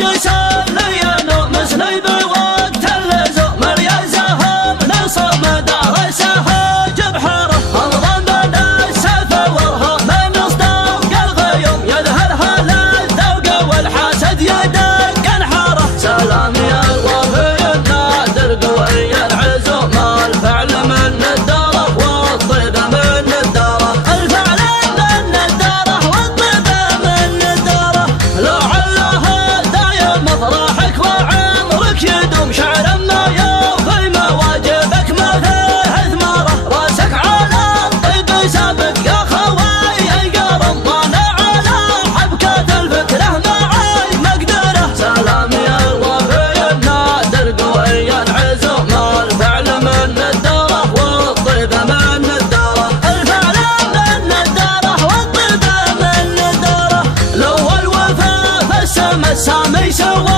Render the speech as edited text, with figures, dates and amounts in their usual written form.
نرجس الليل مثلي بوقت اللزوم مريزهم نصب درسها جبحره انظم من السفه ورها من اصداق الغيوم يذهلها للذوق والحسد يدق انحاره سلام يا الوفي النادر قوي العزوم الفعل من الدره والطيب من الدره الفعل من الدره والطيب من الدره لعله دايم مفرحك وعمرك يدوم شعر ما يوفي مواجبك ما فيه ثماره راسك على الطيب سابق يا خوي القرم وانا على حبكة الفكره معاي مقدره سلام يا الوفي النادر قوي العزوم الفعل من الدره والطيب من الدره الفعل من الدره والطيب من الدره لو الوفا في السما السامي سوى